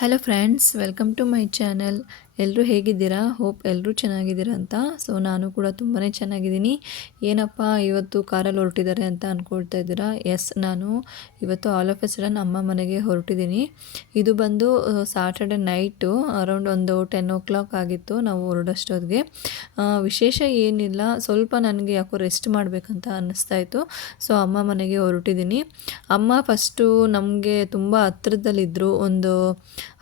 Hello friends, welcome to my channel. ಎಲ್ಲರೂ ಹೇಗಿದ್ದೀರಾ? Hope ಎಲ್ಲರೂ ಚೆನ್ನಾಗಿದ್ದೀರಾ ಅಂತ. ಸೊ ನಾನು ಕೂಡ ತುಂಬಾ ಚೆನ್ನಾಗಿದ್ದೀನಿ. ಏನಪ್ಪ ಇವತ್ತು ಕಾರಲ್ಲಿ ಹೊರಟಿದ್ದಾರೆ ಅಂತ ಅಂದ್ಕೊಳ್ತಾ ಇದ್ದೀರಾ? ಎಸ್, ನಾನು ಇವತ್ತು ಆಲ್ ಆಫ್ ಎ ಸಡನ್ ಅಮ್ಮ ಮನೆಗೆ ಹೊರಟಿದ್ದೀನಿ. ಇದು ಬಂದು ಸಾಟರ್ಡೆ ನೈಟು ಅರೌಂಡ್ ಒಂದು 10 o'clock ಆಗಿತ್ತು ನಾವು ಹೊರಡೋಷ್ಟೊತ್ತಿಗೆ. ವಿಶೇಷ ಏನಿಲ್ಲ, ಸ್ವಲ್ಪ ನನಗೆ ಯಾಕೋ ರೆಸ್ಟ್ ಮಾಡಬೇಕಂತ ಅನ್ನಿಸ್ತಾ ಇತ್ತು. ಸೊ ಅಮ್ಮ ಮನೆಗೆ ಹೊರಟಿದ್ದೀನಿ. ಅಮ್ಮ ಫಸ್ಟು ನಮಗೆ ತುಂಬ ಹತ್ರದಲ್ಲಿದ್ದರು.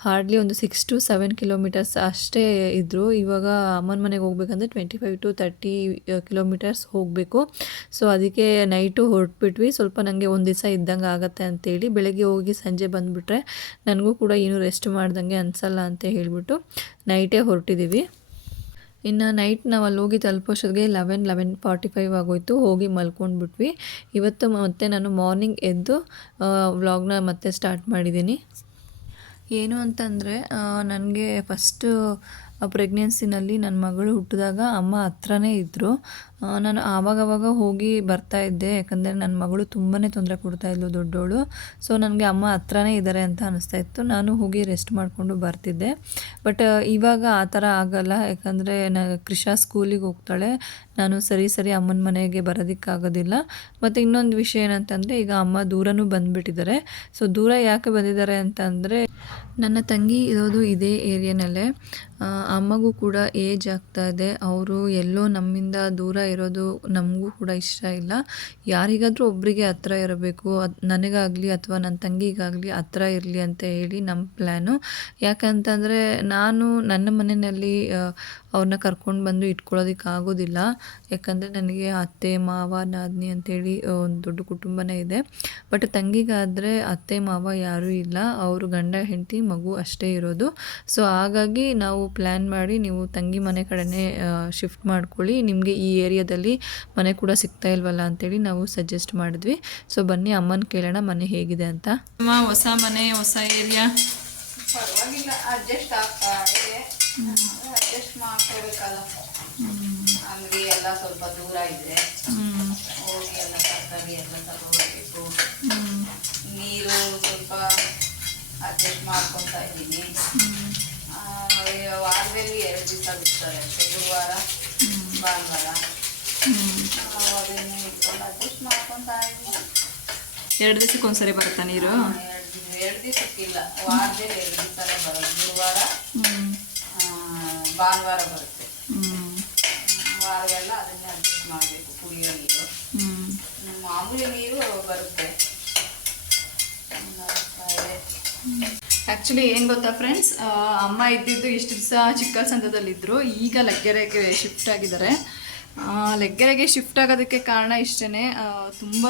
ಹಾರ್ಡ್ಲಿ ಒಂದು 6 to 7 kilometers ಅಷ್ಟೇ ಇದ್ದರು. ಇವಾಗ ಅಮ್ಮನ ಮನೆಗೆ ಹೋಗ್ಬೇಕಂದ್ರೆ 25 to 30 kilometers ಹೋಗಬೇಕು. ಸೊ ಅದಕ್ಕೆ ನೈಟು ಹೊರಟ್ಬಿಟ್ವಿ. ಸ್ವಲ್ಪ ನನಗೆ ಒಂದು ದಿವಸ ಇದ್ದಂಗೆ ಆಗುತ್ತೆ ಅಂತೇಳಿ ಬೆಳಗ್ಗೆ ಹೋಗಿ ಸಂಜೆ ಬಂದುಬಿಟ್ರೆ ನನಗೂ ಕೂಡ ಏನೂ ರೆಸ್ಟ್ ಮಾಡ್ದಂಗೆ ಅನಿಸಲ್ಲ ಅಂತ ಹೇಳಿಬಿಟ್ಟು ನೈಟೇ ಹೊರಟಿದ್ದೀವಿ. ಇನ್ನು ನೈಟ್ ನಾವು ಅಲ್ಲಿ ಹೋಗಿ ತಲುಪೋಷ್ಟೊತ್ತಿಗೆ 11:45 ಆಗೋಯ್ತು. ಹೋಗಿ ಮಲ್ಕೊಂಡ್ಬಿಟ್ವಿ. ಇವತ್ತು ಮತ್ತೆ ನಾನು ಮಾರ್ನಿಂಗ್ ಎದ್ದು ವ್ಲಾಗ್ನ ಮತ್ತೆ ಸ್ಟಾರ್ಟ್ ಮಾಡಿದ್ದೀನಿ. ಏನು ಅಂತಂದರೆ ನನಗೆ ಫಸ್ಟು ಪ್ರೆಗ್ನೆನ್ಸಿನಲ್ಲಿ ನನ್ನ ಮಗಳು ಹುಟ್ಟಿದಾಗ ಅಮ್ಮ ಹತ್ರನೇ ಇದ್ದರು. ನಾನು ಆವಾಗವಾಗ ಹೋಗಿ ಬರ್ತಾಯಿದ್ದೆ, ಯಾಕಂದರೆ ನನ್ನ ಮಗಳು ತುಂಬಾ ತೊಂದರೆ ಕೊಡ್ತಾಯಿದ್ಲು ದೊಡ್ಡವಳು. ಸೊ ನನಗೆ ಅಮ್ಮ ಹತ್ರನೇ ಇದ್ದಾರೆ ಅಂತ ಅನ್ನಿಸ್ತಾಯಿತ್ತು. ನಾನು ಹೋಗಿ ರೆಸ್ಟ್ ಮಾಡಿಕೊಂಡು ಬರ್ತಿದ್ದೆ. ಬಟ್ ಇವಾಗ ಆ ಥರ ಆಗಲ್ಲ, ಯಾಕಂದರೆ ಕೃಷಾ ಸ್ಕೂಲಿಗೆ ಹೋಗ್ತಾಳೆ. ನಾನು ಸರಿ ಅಮ್ಮನ ಮನೆಗೆ ಬರೋದಕ್ಕಾಗೋದಿಲ್ಲ. ಮತ್ತು ಇನ್ನೊಂದು ವಿಷಯ ಏನಂತಂದರೆ, ಈಗ ಅಮ್ಮ ದೂರನೂ ಬಂದುಬಿಟ್ಟಿದ್ದಾರೆ. ಸೊ ದೂರ ಯಾಕೆ ಬಂದಿದ್ದಾರೆ ಅಂತಂದರೆ, ನನ್ನ ತಂಗಿ ಇರೋದು ಇದೇ ಏರಿಯಾನಲ್ಲೇ. ಅಮ್ಮಗೂ ಕೂಡ ಏಜ್ ಆಗ್ತಾಯಿದೆ. ಅವರು ಎಲ್ಲೋ ನಮ್ಮಿಂದ ದೂರ ಇರೋದು ನಮಗೂ ಕೂಡ ಇಷ್ಟ ಇಲ್ಲ. ಯಾರಿಗಾದರೂ ಒಬ್ಬರಿಗೆ ಹತ್ರ ಇರಬೇಕು, ನನಗಾಗಲಿ ಅಥವಾ ನನ್ನ ತಂಗಿಗಾಗಲಿ ಹತ್ರ ಇರಲಿ ಅಂತ ಹೇಳಿ ನಮ್ಮ ಪ್ಲ್ಯಾನು. ಯಾಕಂತಂದರೆ ನಾನು ನನ್ನ ಮನೆಯಲ್ಲಿ ಅವ್ರನ್ನ ಕರ್ಕೊಂಡು ಬಂದು ಇಟ್ಕೊಳ್ಳೋದಕ್ಕಾಗೋದಿಲ್ಲ. ಯಾಕಂದರೆ ನನಗೆ ಅತ್ತೆ ಮಾವ ನಾದಿನಿ ಅಂತೇಳಿ ಒಂದು ದೊಡ್ಡ ಕುಟುಂಬನೇ ಇದೆ. ಬಟ್ ತಂಗಿಗಾದರೆ ಅತ್ತೆ ಮಾವ ಯಾರೂ ಇಲ್ಲ, ಅವರು ಗಂಡ ಹೆಂಡತಿ ಮಗು ಅಷ್ಟೇ ಇರೋದು. ಸೊ ಹಾಗಾಗಿ ನಾವು ಪ್ಲ್ಯಾನ್ ಮಾಡಿ, ನೀವು ತಂಗಿ ಮನೆ ಕಡೆನೇ ಶಿಫ್ಟ್ ಮಾಡ್ಕೊಳ್ಳಿ, ನಿಮಗೆ ಈ ಏರಿಯಾದಲ್ಲಿ ಮನೆ ಕೂಡ ಸಿಗ್ತಾ ಇಲ್ವಲ್ಲ ಅಂತೇಳಿ ನಾವು ಸಜೆಸ್ಟ್ ಮಾಡಿದ್ವಿ. ಸೊ ಬನ್ನಿ ಅಮ್ಮನ ಕೇಳೋಣ ಮನೆ ಹೇಗಿದೆ ಅಂತ. ಹೊಸ ಮನೆ, ಹೊಸ ಏರಿಯಾ ಪರವಾಗಿಲ್ಲ, ಅಡ್ಜಸ್ಟ್ ಆಗ್ತಾ ಇದೆ. ಅಡ್ಜಸ್ಟ್ ಮಾಡ್ಕೋಬೇಕಲ್ಲ. ಅಂಗಡಿ ಎಲ್ಲ ಸ್ವಲ್ಪ ದೂರ ಇದೆ, ಹೋಗಿ ಎಲ್ಲ ತರಕಾರಿ ಎಲ್ಲ ತಗೋಬೇಕು. ನೀರು ಸ್ವಲ್ಪ ಅಡ್ಜಸ್ಟ್ ಮಾಡ್ಕೊತಾ ಇದ್ದೀನಿ. ವಾರದಲ್ಲಿ 2 ದಿವಸ ಬಿಡ್ತಾರೆ ಅಷ್ಟೇ, ಗುರುವಾರ ಭಾನುವಾರ. ಅದನ್ನು ಇಟ್ಕೊಂಡು ಅಡ್ಜಸ್ಟ್ ಮಾಡ್ಕೊತಾ ಇದ್ದೀನಿ. 2 ದಿವಸಕ್ಕೆ ಒಂದ್ಸರಿ ಬರುತ್ತಾ ನೀರು? 2 ದಿವಸಕ್ಕಿಲ್ಲ, ವಾರದಲ್ಲಿ 2 ದಿವಸ ಬರೋದು. ಗುರುವಾರ ಭಾನುವಾರ ಬರುತ್ತೆ. ವಾರವೆಲ್ಲ ಅದನ್ನೇ ಅಡ್ಜಸ್ಟ್ ಮಾಡಬೇಕು. ಕುಡಿಯೋ ನೀರು ಮಾಮೂಲಿ ನೀರು ಬರುತ್ತೆ. ಆ್ಯಕ್ಚುಲಿ ಏನು ಗೊತ್ತಾ ಫ್ರೆಂಡ್ಸ್, ಅಮ್ಮ ಇದ್ದಿದ್ದು ಇಷ್ಟು ದಿವಸ ಚಿಕ್ಕಸಂದ್ರದಲ್ಲಿದ್ದರು. ಈಗ ಲಗ್ಗೆರೆಗೆ ಶಿಫ್ಟ್ ಆಗಿದ್ದಾರೆ. ಲಗ್ಗೆರೆಗೆ ಶಿಫ್ಟ್ ಆಗೋದಕ್ಕೆ ಕಾರಣ ಇಷ್ಟೇ, ತುಂಬ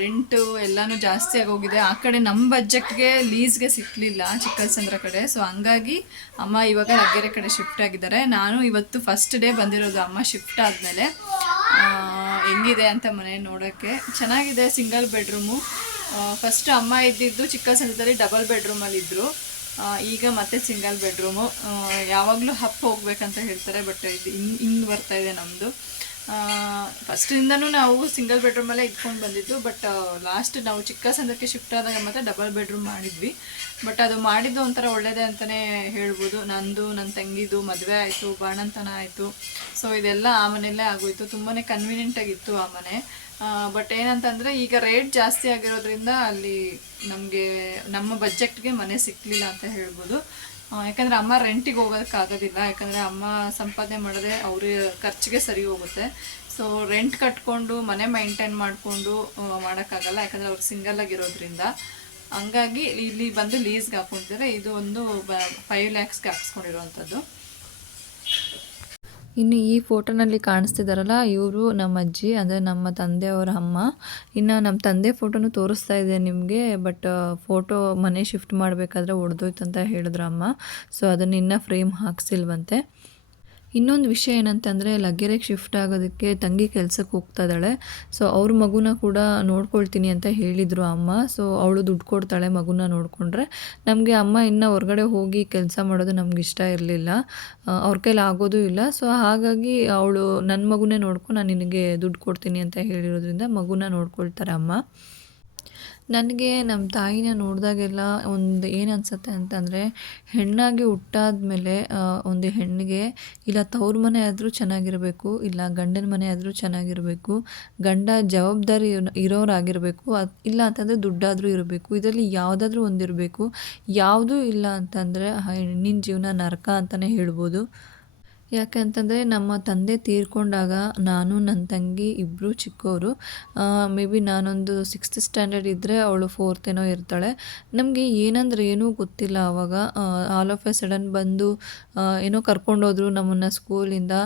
ರೆಂಟು ಎಲ್ಲನೂ ಜಾಸ್ತಿ ಆಗೋಗಿದೆ. ಆ ಕಡೆ ನಮ್ಮ ಬಜೆಟ್ಗೆ ಲೀಸ್ಗೆ ಸಿಕ್ಕಲಿಲ್ಲ ಚಿಕ್ಕಸಂದ್ರ ಕಡೆ. ಸೊ ಹಂಗಾಗಿ ಅಮ್ಮ ಇವಾಗ ಲಗ್ಗೆರೆ ಕಡೆ ಶಿಫ್ಟ್ ಆಗಿದ್ದಾರೆ. ನಾನು ಇವತ್ತು ಫಸ್ಟ್ ಡೇ ಬಂದಿರೋದು ಅಮ್ಮ ಶಿಫ್ಟ್ ಆದಮೇಲೆ. ಹೆಂಗಿದೆ ಅಂತ ಮನೆ ನೋಡೋಕ್ಕೆ ಚೆನ್ನಾಗಿದೆ. Single bedroom. ಫಸ್ಟ್ ಅಮ್ಮ ಇದ್ದಿದ್ದು ಚಿಕ್ಕಸಂದ್ರದಲ್ಲಿ ಡಬಲ್ ಬೆಡ್ರೂಮಲ್ಲಿದ್ದರು. ಈಗ ಮತ್ತೆ ಸಿಂಗಲ್ ಬೆಡ್ರೂಮು. ಯಾವಾಗಲೂ ಹಪ್ ಹೋಗ್ಬೇಕಂತ ಹೇಳ್ತಾರೆ, ಬಟ್ ಇದು ಹಿಂಗೆ ಬರ್ತಾಯಿದೆ ನಮ್ಮದು. ಫಸ್ಟಿಂದನೂ ನಾವು ಸಿಂಗಲ್ ಬೆಡ್ರೂಮಲ್ಲೇ ಇಟ್ಕೊಂಡು ಬಂದಿದ್ದು. ಬಟ್ ಲಾಸ್ಟ್ ನಾವು ಚಿಕ್ಕಸಂದ್ರಕ್ಕೆ ಶಿಫ್ಟ್ ಆದಾಗ ಮತ್ತೆ ಡಬಲ್ ಬೆಡ್ರೂಮ್ ಮಾಡಿದ್ವಿ. ಬಟ್ ಅದು ಮಾಡಿದ್ದು ಒಂಥರ ಒಳ್ಳೆಯದೇ ಅಂತಲೇ ಹೇಳ್ಬೋದು. ನಂದು ನನ್ನ ತಂಗಿದು ಮದುವೆ ಆಯಿತು, ಬಾಣಂತನ ಆಯಿತು. ಸೊ ಇದೆಲ್ಲ ಆ ಮನೆಯಲ್ಲೇ ಆಗೋಯಿತು. ತುಂಬಾ ಕನ್ವೀನಿಯೆಂಟಾಗಿತ್ತು ಆ ಮನೆ. ಬಟ್ ಏನಂತಂದರೆ ಈಗ ರೇಟ್ ಜಾಸ್ತಿ ಆಗಿರೋದ್ರಿಂದ ಅಲ್ಲಿ ನಮಗೆ ನಮ್ಮ ಬಜೆಟ್ಗೆ ಮನೆ ಸಿಕ್ಕಲಿಲ್ಲ ಅಂತ ಹೇಳ್ಬೋದು. ಯಾಕಂದರೆ ಅಮ್ಮ ರೆಂಟಿಗೆ ಹೋಗೋದಕ್ಕಾಗೋದಿಲ್ಲ, ಯಾಕಂದರೆ ಅಮ್ಮ ಸಂಪಾದನೆ ಮಾಡಿದ್ರೆ ಅವ್ರ ಖರ್ಚಿಗೆ ಸರಿ ಹೋಗುತ್ತೆ. ಸೊ ರೆಂಟ್ ಕಟ್ಕೊಂಡು ಮನೆ ಮೈಂಟೈನ್ ಮಾಡಿಕೊಂಡು ಮಾಡೋಕ್ಕಾಗಲ್ಲ, ಯಾಕಂದರೆ ಅವ್ರು ಸಿಂಗಲ್ಲಾಗಿರೋದ್ರಿಂದ. ಹಂಗಾಗಿ ಇಲ್ಲಿ ಬಂದು ಲೀಸ್ಗೆ ಹಾಕ್ಕೊಂಡಿದ್ದಾರೆ. ಇದು ಒಂದು 5 lakhsಗೆ ಹಾಕ್ಸ್ಕೊಂಡಿರೋವಂಥದ್ದು. ಇನ್ನು ಈ ಫೋಟೋನಲ್ಲಿ ಕಾಣಿಸ್ತಿದ್ದಾರಲ್ಲ, ಇವರು ನಮ್ಮ ಅಜ್ಜಿ, ಅಂದರೆ ನಮ್ಮ ತಂದೆಯವರ ಅಮ್ಮ. ಇನ್ನು ನಮ್ಮ ತಂದೆ ಫೋಟೋನು ತೋರಿಸ್ತಾ ಇದೆ ನಿಮಗೆ. ಬಟ್ ಫೋಟೋ ಮನೆ ಶಿಫ್ಟ್ ಮಾಡಬೇಕಾದ್ರೆ ಒಡೆದೋಯ್ತು ಅಂತ ಹೇಳಿದ್ರು ಅಮ್ಮ. ಸೊ ಅದನ್ನು ಇನ್ನೂ ಫ್ರೇಮ್ ಹಾಕ್ಸಿಲ್ವಂತೆ. ಇನ್ನೊಂದು ವಿಷಯ ಏನಂತಂದರೆ, ಲಗ್ಗೆರೆಗೆ ಶಿಫ್ಟ್ ಆಗೋದಕ್ಕೆ ತಂಗಿ ಕೆಲಸಕ್ಕೆ ಹೋಗ್ತಾ ಇದ್ದಾಳೆ. ಸೊ ಅವ್ರ ಮಗುನ ಕೂಡ ನೋಡ್ಕೊಳ್ತೀನಿ ಅಂತ ಹೇಳಿದರು ಅಮ್ಮ. ಸೊ ಅವಳು ದುಡ್ಡು ಕೊಡ್ತಾಳೆ ಮಗುನ ನೋಡಿಕೊಂಡ್ರೆ. ನಮಗೆ ಅಮ್ಮ ಇನ್ನು ಹೊರಗಡೆ ಹೋಗಿ ಕೆಲಸ ಮಾಡೋದು ನಮ್ಗೆ ಇಷ್ಟ ಇರಲಿಲ್ಲ, ಅವ್ರ ಕೈಲಿ ಆಗೋದು ಇಲ್ಲ. ಸೊ ಹಾಗಾಗಿ ಅವಳು ನನ್ನ ಮಗುನೇ ನೋಡ್ಕೊ, ನಾನು ನಿನಗೆ ದುಡ್ಡು ಕೊಡ್ತೀನಿ ಅಂತ ಹೇಳಿರೋದ್ರಿಂದ ಮಗುನ ನೋಡ್ಕೊಳ್ತಾರೆ ಅಮ್ಮ. ನನಗೆ ನಮ್ಮ ತಾಯಿನ ನೋಡಿದಾಗೆಲ್ಲ ಒಂದು ಏನು ಅನಿಸುತ್ತೆ ಅಂತಂದರೆ, ಹೆಣ್ಣಾಗಿ ಹುಟ್ಟಾದ್ಮೇಲೆ ಒಂದು ಹೆಣ್ಣಿಗೆ ಇಲ್ಲ ತವ್ರ ಮನೆ ಆದರೂ ಚೆನ್ನಾಗಿರಬೇಕು, ಇಲ್ಲ ಗಂಡನ ಮನೆ ಆದರೂ ಚೆನ್ನಾಗಿರಬೇಕು, ಗಂಡ ಜವಾಬ್ದಾರಿ ಇರೋರಾಗಿರಬೇಕು, ಇಲ್ಲ ಅಂತಂದರೆ ದುಡ್ಡಾದರೂ ಇರಬೇಕು. ಇದರಲ್ಲಿ ಯಾವುದಾದ್ರೂ ಒಂದಿರಬೇಕು. ಯಾವುದೂ ಇಲ್ಲ ಅಂತಂದರೆ ಆ ಹೆಣ್ಣಿನ ಜೀವನ ನರಕ ಅಂತಲೇ ಹೇಳ್ಬೋದು. ಯಾಕೆ ಅಂತಂದರೆ ನಮ್ಮ ತಂದೆ ತೀರ್ಕೊಂಡಾಗ ನಾನು ನನ್ನ ತಂಗಿ ಇಬ್ಬರು ಚಿಕ್ಕವರು. ಮೇ ಬಿ ನಾನೊಂದು 6th ಸ್ಟ್ಯಾಂಡರ್ಡ್ ಇದ್ದರೆ ಅವಳು 4th ಏನೋ ಇರ್ತಾಳೆ. ನಮಗೆ ಏನಂದ್ರೆ ಏನೂ ಗೊತ್ತಿಲ್ಲ ಆವಾಗ. ಆಲ್ ಆಫ್ ಎ ಸಡನ್ ಬಂದು ಏನೋ ಕರ್ಕೊಂಡೋದ್ರು ನಮ್ಮನ್ನು ಸ್ಕೂಲಿಂದ.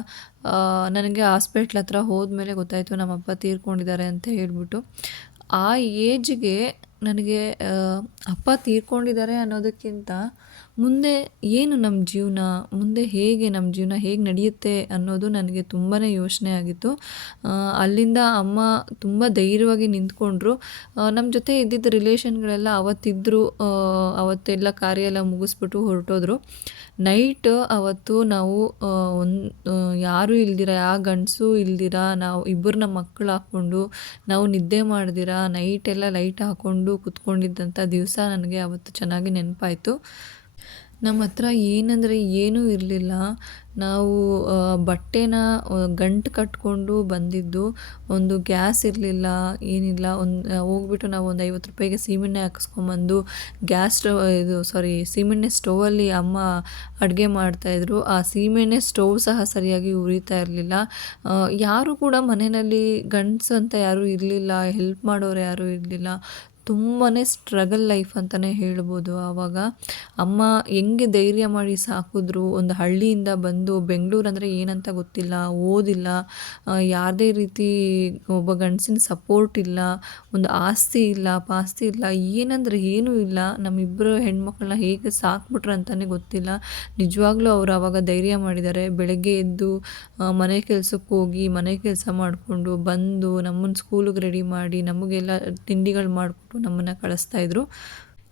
ನನಗೆ ಹಾಸ್ಪಿಟ್ಲ್ ಹತ್ರ ಹೋದ್ಮೇಲೆ ಗೊತ್ತಾಯಿತು ನಮ್ಮಪ್ಪ ತೀರ್ಕೊಂಡಿದ್ದಾರೆ ಅಂತ ಹೇಳ್ಬಿಟ್ಟು. ಆ ಏಜ್ಗೆ ನನಗೆ ಅಪ್ಪ ತೀರ್ಕೊಂಡಿದ್ದಾರೆ ಅನ್ನೋದಕ್ಕಿಂತ ಮುಂದೆ ಏನು ನಮ್ಮ ಜೀವನ, ಮುಂದೆ ಹೇಗೆ ನಮ್ಮ ಜೀವನ ಹೇಗೆ ನಡೆಯುತ್ತೆ ಅನ್ನೋದು ನನಗೆ ತುಂಬಾ ಯೋಚನೆ ಆಗಿತ್ತು. ಅಲ್ಲಿಂದ ಅಮ್ಮ ತುಂಬ ಧೈರ್ಯವಾಗಿ ನಿಂತ್ಕೊಂಡ್ರು. ನಮ್ಮ ಜೊತೆ ಇದ್ದಿದ್ದ ರಿಲೇಷನ್ಗಳೆಲ್ಲ ಅವತ್ತಿದ್ದರು. ಅವತ್ತೆಲ್ಲ ಕಾರ್ಯ ಎಲ್ಲ ಮುಗಿಸ್ಬಿಟ್ಟು ಹೊರಟೋದ್ರು. ನೈಟ್ ಅವತ್ತು ನಾವು ಯಾರೂ ಇಲ್ದಿರ, ಯಾವ ಗಂಡಸೂ ಇಲ್ದಿರ, ನಾವು ಇಬ್ಬರನ್ನ ಮಕ್ಕಳು ಹಾಕ್ಕೊಂಡು ನಾವು ನಿದ್ದೆ ಮಾಡ್ದಿರ ನೈಟೆಲ್ಲ ಲೈಟ್ ಹಾಕ್ಕೊಂಡು ಕುತ್ಕೊಂಡಿದ್ದಂಥ ದಿವಸ ನನಗೆ ಅವತ್ತು ಚೆನ್ನಾಗಿ ನೆನಪಾಯಿತು. ನಮ್ಮ ಹತ್ರ ಏನಂದರೆ ಏನೂ ಇರಲಿಲ್ಲ. ನಾವು ಬಟ್ಟೆನ ಗಂಟು ಕಟ್ಟಿಕೊಂಡು ಬಂದಿದ್ದು. ಒಂದು ಗ್ಯಾಸ್ ಇರಲಿಲ್ಲ, ಏನಿಲ್ಲ. ಹೋಗ್ಬಿಟ್ಟು ನಾವು ಒಂದು ₹50ಗೆ ಸೀಮೆಣ್ಣೆ ಹಾಕಿಸ್ಕೊಂಬಂದು ಸೀಮೆಣ್ಣೆ ಸ್ಟೌವಲ್ಲಿ ಅಮ್ಮ ಅಡುಗೆ ಮಾಡ್ತಾಯಿದ್ರು. ಆ ಸೀಮೆಣ್ಣೆ ಸ್ಟೌವ್ ಸಹ ಸರಿಯಾಗಿ ಉರಿತಾ ಇರಲಿಲ್ಲ. ಯಾರೂ ಕೂಡ ಮನೆಯಲ್ಲಿ ಗಂಡಸು ಅಂತ ಯಾರೂ ಇರಲಿಲ್ಲ, ಹೆಲ್ಪ್ ಮಾಡೋರು ಯಾರೂ ಇರಲಿಲ್ಲ. ತುಂಬಾ ಸ್ಟ್ರಗಲ್ ಲೈಫ್ ಅಂತಲೇ ಹೇಳ್ಬೋದು ಆವಾಗ. ಅಮ್ಮ ಹೆಂಗೆ ಧೈರ್ಯ ಮಾಡಿ ಸಾಕಿದ್ರು. ಒಂದು ಹಳ್ಳಿಯಿಂದ ಬಂದು ಬೆಂಗಳೂರು ಅಂದರೆ ಏನಂತ ಗೊತ್ತಿಲ್ಲ, ಓದಿಲ್ಲ, ಯಾವುದೇ ರೀತಿ ಒಬ್ಬ ಗಂಡಸಿನ ಸಪೋರ್ಟ್ ಇಲ್ಲ, ಒಂದು ಆಸ್ತಿ ಇಲ್ಲ, ಪಾಸ್ತಿ ಇಲ್ಲ, ಏನಂದರೆ ಏನೂ ಇಲ್ಲ. ನಮ್ಮಿಬ್ಬರು ಹೆಣ್ಮಕ್ಳನ್ನ ಹೇಗೆ ಸಾಕ್ಬಿಟ್ರು ಅಂತಲೇ ಗೊತ್ತಿಲ್ಲ. ನಿಜವಾಗ್ಲೂ ಅವರು ಆವಾಗ ಧೈರ್ಯ ಮಾಡಿದ್ದಾರೆ. ಬೆಳಗ್ಗೆ ಎದ್ದು ಮನೆ ಕೆಲಸಕ್ಕೆ ಹೋಗಿ ಮನೆ ಕೆಲಸ ಮಾಡಿಕೊಂಡು ಬಂದು ನಮ್ಮನ್ನು ಸ್ಕೂಲಿಗೆ ರೆಡಿ ಮಾಡಿ ನಮಗೆಲ್ಲ ತಿಂಡಿಗಳು ಮಾಡಿಕೊಟ್ಟು ನಮ್ಮನ್ನು ಕಳಿಸ್ತಾಯಿದ್ರು.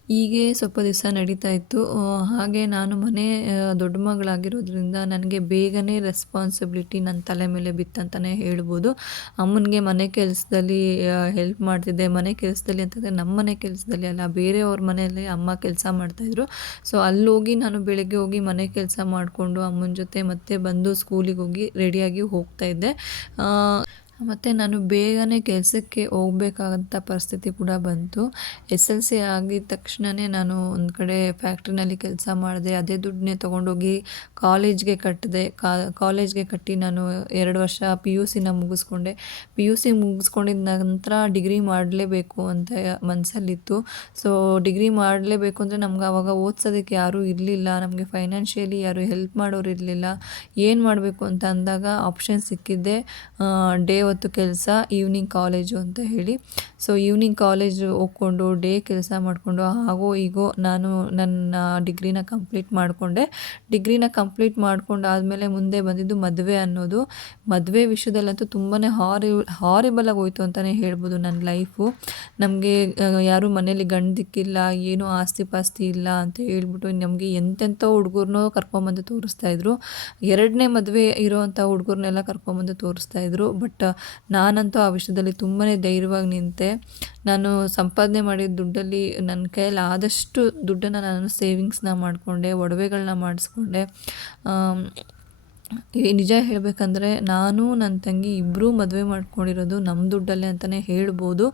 ಹೀಗೆ ಸ್ವಲ್ಪ ದಿವಸ ನಡೀತಾ ಇತ್ತು. ಹಾಗೆ ನಾನು ದೊಡ್ಡ ಮಗಳಾಗಿರೋದ್ರಿಂದ ನನಗೆ ಬೇಗನೆ ರೆಸ್ಪಾನ್ಸಿಬಿಲಿಟಿ ನನ್ನ ತಲೆ ಮೇಲೆ ಬಿತ್ತಂತಲೇ ಹೇಳ್ಬೋದು. ಅಮ್ಮನಿಗೆ ಮನೆ ಕೆಲಸದಲ್ಲಿ ಹೆಲ್ಪ್ ಮಾಡ್ತಿದ್ದೆ. ಮನೆ ಕೆಲಸದಲ್ಲಿ ಅಂತಂದರೆ ನಮ್ಮ ಮನೆ ಕೆಲಸದಲ್ಲಿ ಅಲ್ಲ, ಬೇರೆಯವ್ರ ಮನೆಯಲ್ಲಿ ಅಮ್ಮ ಕೆಲಸ ಮಾಡ್ತಾಯಿದ್ರು. ಸೊ ಅಲ್ಲೋಗಿ ನಾನು ಬೆಳಗ್ಗೆ ಹೋಗಿ ಮನೆ ಕೆಲಸ ಮಾಡಿಕೊಂಡು ಅಮ್ಮನ ಜೊತೆ ಮತ್ತೆ ಬಂದು ಸ್ಕೂಲಿಗೆ ಹೋಗಿ ರೆಡಿಯಾಗಿ ಹೋಗ್ತಾಯಿದ್ದೆ. ಮತ್ತು ನಾನು ಬೇಗನೆ ಕೆಲಸಕ್ಕೆ ಹೋಗ್ಬೇಕಾದಂಥ ಪರಿಸ್ಥಿತಿ ಕೂಡ ಬಂತು. SLC ಆಗಿದ ತಕ್ಷಣವೇ ನಾನು ಒಂದು ಕಡೆ ಫ್ಯಾಕ್ಟ್ರಿನಲ್ಲಿ ಕೆಲಸ ಮಾಡಿದೆ. ಅದೇ ದುಡ್ಡನ್ನೇ ತೊಗೊಂಡೋಗಿ ಕಾಲೇಜ್ಗೆ ಕಟ್ಟಿದೆ. ಕಾಲೇಜ್ಗೆ ಕಟ್ಟಿ ನಾನು 2 ವರ್ಷ PUCನ ಮುಗಿಸ್ಕೊಂಡೆ. PUC ಮುಗಿಸ್ಕೊಂಡಿದ್ದ ನಂತರ ಡಿಗ್ರಿ ಮಾಡಲೇಬೇಕು ಅಂತ ಮನಸ್ಸಲ್ಲಿತ್ತು. ಸೊ ಡಿಗ್ರಿ ಮಾಡಲೇಬೇಕು ಅಂದರೆ ನಮ್ಗೆ ಆವಾಗ ಓದ್ಸೋದಕ್ಕೆ ಯಾರೂ ಇರಲಿಲ್ಲ. ನಮಗೆ ಫೈನಾನ್ಷಿಯಲಿ ಯಾರೂ ಹೆಲ್ಪ್ ಮಾಡೋರು ಇರಲಿಲ್ಲ. ಏನು ಮಾಡಬೇಕು ಅಂತ ಅಂದಾಗ ಆಪ್ಷನ್ ಸಿಕ್ಕಿದ್ದೆ ಡೇ ಹೊತ್ತು ಕೆಲಸ, ಈವ್ನಿಂಗ್ ಕಾಲೇಜು ಅಂತ ಹೇಳಿ. ಸೊ ಈವ್ನಿಂಗ್ ಕಾಲೇಜ್ ಹೋಗ್ಕೊಂಡು ಡೇ ಕೆಲಸ ಮಾಡಿಕೊಂಡು ಹಾಗೋ ಹೀಗೋ ನಾನು ನನ್ನ ಡಿಗ್ರಿನ ಕಂಪ್ಲೀಟ್ ಮಾಡಿಕೊಂಡೆ. ಡಿಗ್ರಿನ ಕಂಪ್ಲೀಟ್ ಮಾಡ್ಕೊಂಡಾದಮೇಲೆ ಮುಂದೆ ಬಂದಿದ್ದು ಮದುವೆ ಅನ್ನೋದು. ಮದುವೆ ವಿಷಯದಲ್ಲಂತೂ ತುಂಬಾ ಹಾರಿಬಲ್ ಆಗೋಯ್ತು ಅಂತಲೇ ಹೇಳ್ಬೋದು ನನ್ನ ಲೈಫು. ನಮಗೆ ಯಾರೂ ಮನೇಲಿ ಗಂಡು ದಿಕ್ಕಿಲ್ಲ, ಏನೂ ಆಸ್ತಿ ಪಾಸ್ತಿ ಇಲ್ಲ ಅಂತ ಹೇಳ್ಬಿಟ್ಟು ನಮಗೆ ಎಂತೆಂಥ ಹುಡುಗರನ್ನೋ ಕರ್ಕೊಂಬಂದು ತೋರಿಸ್ತಾಯಿದ್ರು. 2ನೇ ಮದುವೆ ಇರೋವಂಥ ಹುಡುಗರನ್ನೆಲ್ಲ ಕರ್ಕೊಂಬಂದು ತೋರಿಸ್ತಾಯಿದ್ರು. ಬಟ್ ನಾನಂತೂ ಆ ವಿಷಯದಲ್ಲಿ ತುಂಬಾ ಧೈರ್ಯವಾಗಿ ನಿಂತೆ. ನಾನು ಸಂಪಾದನೆ ಮಾಡಿದ ದುಡ್ಡಲ್ಲಿ ನನ್ನ ಕೈಯಲ್ಲಿ ಆದಷ್ಟು ದುಡ್ಡನ್ನು ನಾನು ಸೇವಿಂಗ್ಸ್ನ ಮಾಡಿಕೊಂಡೆ, ಒಡವೆಗಳನ್ನ ಮಾಡಿಸ್ಕೊಂಡೆ. ನಿಜ ಹೇಳಬೇಕಂದ್ರೆ ನಾನು ನನ್ನ ತಂಗಿ ಇಬ್ಬರೂ ಮದುವೆ ಮಾಡ್ಕೊಂಡಿರೋದು ನಮ್ಮ ದುಡ್ಡಲ್ಲೇ ಅಂತಲೇ ಹೇಳ್ಬೋದು.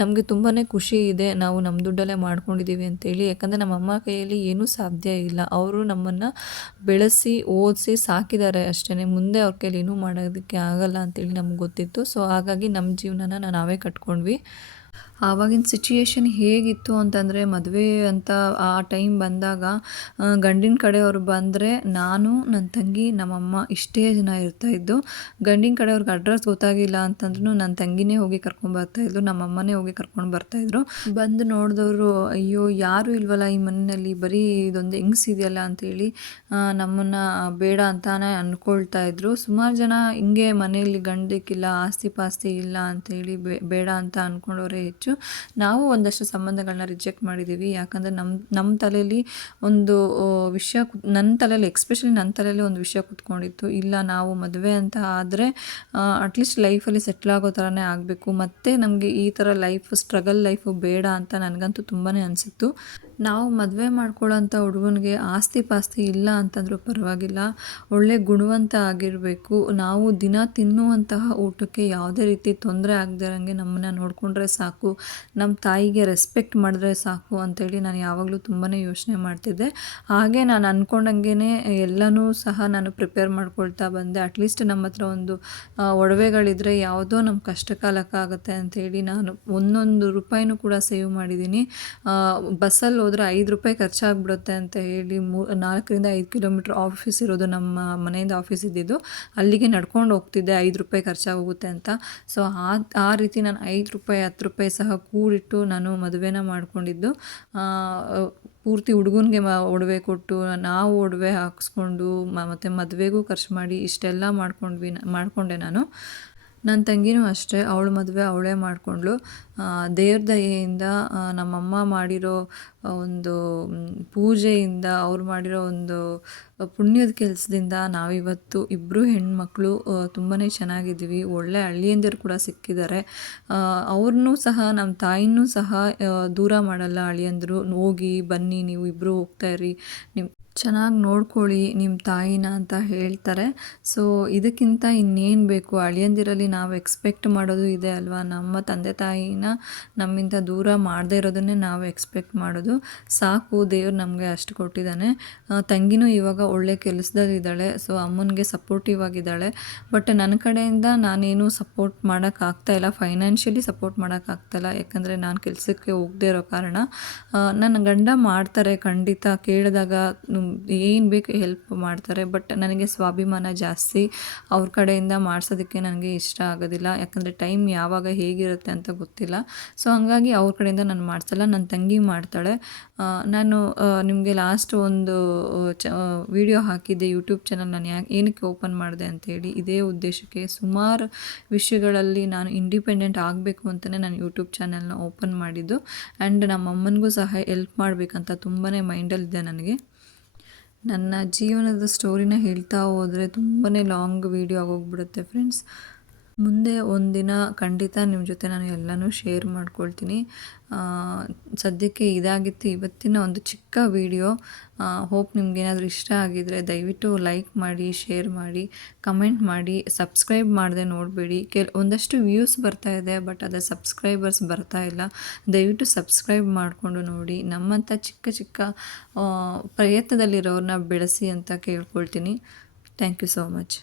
ನಮಗೆ ತುಂಬಾ ಖುಷಿ ಇದೆ ನಾವು ನಮ್ಮ ದುಡ್ಡಲ್ಲೇ ಮಾಡ್ಕೊಂಡಿದ್ದೀವಿ ಅಂತೇಳಿ. ಯಾಕಂದರೆ ನಮ್ಮಮ್ಮ ಕೈಯಲ್ಲಿ ಏನೂ ಸಾಧ್ಯ ಇಲ್ಲ. ಅವರು ನಮ್ಮನ್ನು ಬೆಳೆಸಿ ಓದಿಸಿ ಸಾಕಿದ್ದಾರೆ ಅಷ್ಟೇ. ಮುಂದೆ ಅವ್ರ ಕೈಯಲ್ಲಿ ಏನೂ ಮಾಡೋದಕ್ಕೆ ಆಗಲ್ಲ ಅಂತೇಳಿ ನಮ್ಗೆ ಗೊತ್ತಿತ್ತು. ಸೊ ಹಾಗಾಗಿ ನಮ್ಮ ಜೀವನನ ನಾವೇ ಕಟ್ಕೊಂಡ್ವಿ. ಆವಾಗಿನ ಸಿಚುಯೇಷನ್ ಹೇಗಿತ್ತು ಅಂತಂದರೆ, ಮದುವೆ ಅಂತ ಆ ಟೈಮ್ ಬಂದಾಗ ಗಂಡಿನ ಕಡೆಯವರು ಬಂದರೆ ನಾನು, ನನ್ನ ತಂಗಿ, ನಮ್ಮಮ್ಮ ಇಷ್ಟೇ ಜನ ಇರ್ತಾಯಿದ್ದು. ಗಂಡಿನ ಕಡೆಯವ್ರಿಗೆ ಅಡ್ರೆಸ್ ಗೊತ್ತಾಗಿಲ್ಲ ಅಂತಂದ್ರೂ ನನ್ನ ತಂಗಿನೇ ಹೋಗಿ ಕರ್ಕೊಂಡ್ಬರ್ತಾಯಿದ್ರು, ನಮ್ಮಮ್ಮನೇ ಹೋಗಿ ಕರ್ಕೊಂಡು ಬರ್ತಾಯಿದ್ರು. ಬಂದು ನೋಡಿದವರು, ಅಯ್ಯೋ ಯಾರೂ ಇಲ್ವಲ್ಲ ಈ ಮನೆಯಲ್ಲಿ, ಬರೀ ಇದೊಂದು ಹೆಂಗಸಿದೆಯಲ್ಲ ಅಂತೇಳಿ ನಮ್ಮನ್ನು ಬೇಡ ಅಂತಾನೆ ಅಂದ್ಕೊಳ್ತಾ ಇದ್ರು. ಸುಮಾರು ಜನ ಹಿಂಗೆ ಮನೆಯಲ್ಲಿ ಗಂಡಕ್ಕಿಲ್ಲ, ಆಸ್ತಿ ಪಾಸ್ತಿ ಇಲ್ಲ ಅಂತೇಳಿ ಬೇಡ ಅಂತ ಅಂದ್ಕೊಂಡವ್ರೆ ಹೆಚ್ಚು. ಹೆಚ್ಚು ನಾವು ಒಂದಷ್ಟು ಸಂಬಂಧಗಳನ್ನ ರಿಜೆಕ್ಟ್ ಮಾಡಿದ್ದೀವಿ. ಯಾಕಂದರೆ ನಮ್ಮ ತಲೆಯಲ್ಲಿ ಒಂದು ವಿಷಯ ನನ್ನ ತಲೆಯಲ್ಲಿ ಎಕ್ಸ್ಪೆಷಲಿ ನನ್ನ ತಲೆಯಲ್ಲಿ ಒಂದು ವಿಷಯ ಕೂತ್ಕೊಂಡಿತ್ತು. ಇಲ್ಲ, ನಾವು ಮದುವೆ ಅಂತ ಆದರೆ ಅಟ್ಲೀಸ್ಟ್ ಲೈಫಲ್ಲಿ ಸೆಟ್ಲ್ ಆಗೋ ಥರನೇ ಆಗಬೇಕು, ಮತ್ತು ನಮಗೆ ಈ ಥರ ಸ್ಟ್ರಗಲ್ ಲೈಫು ಬೇಡ ಅಂತ ನನಗಂತೂ ತುಂಬಾ ಅನಿಸಿತ್ತು. ನಾವು ಮದುವೆ ಮಾಡ್ಕೊಳ್ಳೋಂಥ ಹುಡುಗನಿಗೆ ಆಸ್ತಿ ಪಾಸ್ತಿ ಇಲ್ಲ ಅಂತಂದರೂ ಪರವಾಗಿಲ್ಲ, ಒಳ್ಳೆ ಗುಣವಂತ ಆಗಿರಬೇಕು. ನಾವು ದಿನ ತಿನ್ನುವಂತಹ ಊಟಕ್ಕೆ ಯಾವುದೇ ರೀತಿ ತೊಂದರೆ ಆಗದಿರಂಗೆ ನಮ್ಮನ್ನು ನೋಡಿಕೊಂಡ್ರೆ ಸಾಕು, ನಮ್ಮ ತಾಯಿಗೆ ರೆಸ್ಪೆಕ್ಟ್ ಮಾಡಿದ್ರೆ ಸಾಕು ಅಂತೇಳಿ ನಾನು ಯಾವಾಗಲೂ ತುಂಬಾ ಯೋಚನೆ ಮಾಡ್ತಿದ್ದೆ. ಹಾಗೆ ನಾನು ಅಂದ್ಕೊಂಡಂಗೆ ಎಲ್ಲನೂ ಸಹ ನಾನು ಪ್ರಿಪೇರ್ ಮಾಡ್ಕೊಳ್ತಾ ಬಂದೆ. ಅಟ್ಲೀಸ್ಟ್ ನಮ್ಮ ಹತ್ರ ಒಂದು ಒಡವೆಗಳಿದ್ರೆ ಯಾವುದೋ ನಮ್ಮ ಕಷ್ಟ ಕಾಲಕ್ಕಾಗುತ್ತೆ ಅಂಥೇಳಿ ನಾನು ಒಂದೊಂದು ರೂಪಾಯಿನೂ ಕೂಡ ಸೇವ್ ಮಾಡಿದ್ದೀನಿ. ಬಸ್ಸಲ್ಲಿ ಹೋದರೆ 5 ರೂಪಾಯಿ ಖರ್ಚಾಗ್ಬಿಡುತ್ತೆ ಅಂತ ಹೇಳಿ 4ರಿಂದ 5 ಕಿಲೋಮೀಟ್ರ್ ಆಫೀಸ್ ಇರೋದು, ನಮ್ಮ ಮನೆಯಿಂದ ಆಫೀಸ್ ಇದ್ದಿದ್ದು, ಅಲ್ಲಿಗೆ ನಡ್ಕೊಂಡು ಹೋಗ್ತಿದ್ದೆ 5 ರೂಪಾಯಿ ಖರ್ಚಾಗೋಗುತ್ತೆ ಅಂತ. ಸೊ ಆ ರೀತಿ ನಾನು 5 ರೂಪಾಯಿ 10 ರೂಪಾಯಿ ಸಹ ಕೂಡಿಟ್ಟು ನಾನು ಮದುವೆನ ಮಾಡ್ಕೊಂಡಿದ್ದು. ಪೂರ್ತಿ ಹುಡುಗನಿಗೆ ಒಡವೆ ಕೊಟ್ಟು, ನಾವು ಒಡವೆ ಹಾಕಿಸ್ಕೊಂಡು ಮತ್ತು ಮದುವೆಗೂ ಖರ್ಚು ಮಾಡಿ ಇಷ್ಟೆಲ್ಲ ಮಾಡಿಕೊಂಡೆ ನಾನು. ನನ್ನ ತಂಗಿನೂ ಅಷ್ಟೇ, ಅವಳ ಮದುವೆ ಅವಳೇ ಮಾಡಿಕೊಂಡ್ಳು. ದೇವ್ರ ದಯೆಯಿಂದ ನಮ್ಮಮ್ಮ ಮಾಡಿರೋ ಒಂದು ಪೂಜೆಯಿಂದ, ಅವ್ರು ಮಾಡಿರೋ ಒಂದು ಪುಣ್ಯದ ಕೆಲಸದಿಂದ ನಾವಿವತ್ತು ಇಬ್ಬರು ಹೆಣ್ಮಕ್ಳು ತುಂಬಾ ಚೆನ್ನಾಗಿದ್ದೀವಿ. ಒಳ್ಳೆ ಅಳಿಯಂದಿರು ಕೂಡ ಸಿಕ್ಕಿದ್ದಾರೆ. ಅವ್ರನ್ನೂ ಸಹ, ನಮ್ಮ ತಾಯಿನೂ ಸಹ ದೂರ ಮಾಡಲ್ಲ ಅಳಿಯಂದಿರು. ಹೋಗಿ ಬನ್ನಿ, ನೀವು ಇಬ್ಬರು ಹೋಗ್ತಾಯಿರಿ, ನಿಮ್ಮ ಚೆನ್ನಾಗಿ ನೋಡ್ಕೊಳ್ಳಿ ನಿಮ್ಮ ತಾಯಿನ ಅಂತ ಹೇಳ್ತಾರೆ. ಸೊ ಇದಕ್ಕಿಂತ ಇನ್ನೇನು ಬೇಕು? ಅಳಿಯಂದಿರಲ್ಲಿ ನಾವು ಎಕ್ಸ್ಪೆಕ್ಟ್ ಮಾಡೋದು ಇದೆ ಅಲ್ವಾ, ನಮ್ಮ ತಂದೆ ತಾಯಿನ ನಮ್ಮಿಂದ ದೂರ ಮಾಡದೇ ಇರೋದನ್ನೇ ನಾವು ಎಕ್ಸ್ಪೆಕ್ಟ್ ಮಾಡೋದು. ಸಾಕು, ದೇವ್ರು ನಮಗೆ ಅಷ್ಟು ಕೊಟ್ಟಿದ್ದಾನೆ. ತಂಗಿನೂ ಇವಾಗ ಒಳ್ಳೆ ಕೆಲಸದಲ್ಲಿದ್ದಾಳೆ. ಸೊ ಅಮ್ಮನಿಗೆ ಸಪೋರ್ಟಿವ್ ಆಗಿದ್ದಾಳೆ. ಬಟ್ ನನ್ನ ಕಡೆಯಿಂದ ನಾನೇನು ಸಪೋರ್ಟ್ ಮಾಡೋಕ್ಕಾಗ್ತಾಯಿಲ್ಲ, ಫೈನಾನ್ಷಿಯಲಿ ಸಪೋರ್ಟ್ ಮಾಡೋಕ್ಕಾಗ್ತಾಯಿಲ್ಲ. ಯಾಕಂದರೆ ನಾನು ಕೆಲಸಕ್ಕೆ ಹೋಗದೇ ಇರೋ ಕಾರಣ. ನನ್ನ ಗಂಡ ಮಾಡ್ತಾರೆ ಖಂಡಿತ, ಕೇಳಿದಾಗ ಏನು ಬೇಕು ಹೆಲ್ಪ್ ಮಾಡ್ತಾರೆ. ಬಟ್ ನನಗೆ ಸ್ವಾಭಿಮಾನ ಜಾಸ್ತಿ, ಅವ್ರ ಕಡೆಯಿಂದ ಮಾಡಿಸೋದಕ್ಕೆ ನನಗೆ ಇಷ್ಟ ಆಗೋದಿಲ್ಲ. ಯಾಕಂದರೆ ಟೈಮ್ ಯಾವಾಗ ಹೇಗಿರುತ್ತೆ ಅಂತ ಗೊತ್ತಿಲ್ಲ. ಸೊ ಹಾಗಾಗಿ ಅವ್ರ ಕಡೆಯಿಂದ ನಾನು ಮಾಡಿಸಲ್ಲ, ನನ್ನ ತಂಗಿ ಮಾಡ್ತಾಳೆ. ನಾನು ನಿಮಗೆ ಲಾಸ್ಟ್ ಒಂದು ವಿಡಿಯೋ ಹಾಕಿದ್ದೆ ಯೂಟ್ಯೂಬ್ ಚಾನಲ್ ನಾನು ಏನಕ್ಕೆ ಓಪನ್ ಮಾಡಿದೆ ಅಂಥೇಳಿ. ಇದೇ ಉದ್ದೇಶಕ್ಕೆ ಸುಮಾರು ವಿಷಯಗಳಲ್ಲಿ ನಾನು ಇಂಡಿಪೆಂಡೆಂಟ್ ಆಗಬೇಕು ಅಂತಲೇ ನಾನು ಯೂಟ್ಯೂಬ್ ಚಾನಲ್ನ ಓಪನ್ ಮಾಡಿದ್ದು. ಆ್ಯಂಡ್ ನಮ್ಮ ಅಮ್ಮನಿಗೂ ಸಹ ಹೆಲ್ಪ್ ಮಾಡಬೇಕಂತ ತುಂಬಾ ಮೈಂಡಲ್ಲಿದೆ ನನಗೆ. ನನ್ನ ಜೀವನದ ಸ್ಟೋರಿನ ಹೇಳ್ತಾ ಹೋದರೆ ತುಂಬಾ ಲಾಂಗ್ ವೀಡಿಯೋ ಆಗೋಗ್ಬಿಡುತ್ತೆ ಫ್ರೆಂಡ್ಸ್. ಮುಂದೆ ಒಂದಿನ ಖಂಡಿತ ನಿಮ್ಮ ಜೊತೆ ನಾನು ಎಲ್ಲನೂ ಶೇರ್ ಮಾಡ್ಕೊಳ್ತೀನಿ. ಸದ್ಯಕ್ಕೆ ಇದಾಗಿತ್ತು ಇವತ್ತಿನ ಒಂದು ಚಿಕ್ಕ ವಿಡಿಯೋ. ಹೋಪ್ ನಿಮ್ಗೇನಾದರೂ ಇಷ್ಟ ಆಗಿದರೆ ದಯವಿಟ್ಟು ಲೈಕ್ ಮಾಡಿ, ಶೇರ್ ಮಾಡಿ, ಕಮೆಂಟ್ ಮಾಡಿ. ಸಬ್ಸ್ಕ್ರೈಬ್ ಮಾಡದೆ ನೋಡಬೇಡಿ. ಒಂದಷ್ಟು ವ್ಯೂಸ್ ಬರ್ತಾ ಇದೆ, ಬಟ್ ಅದರ ಸಬ್ಸ್ಕ್ರೈಬರ್ಸ್ ಬರ್ತಾ ಇಲ್ಲ. ದಯವಿಟ್ಟು ಸಬ್ಸ್ಕ್ರೈಬ್ ಮಾಡಿಕೊಂಡು ನೋಡಿ. ನಮ್ಮಂಥ ಚಿಕ್ಕ ಚಿಕ್ಕ ಪ್ರಯತ್ನದಲ್ಲಿರೋರನ್ನ ಬೆಳೆಸಿ ಅಂತ ಕೇಳ್ಕೊಳ್ತೀನಿ. Thank you so much.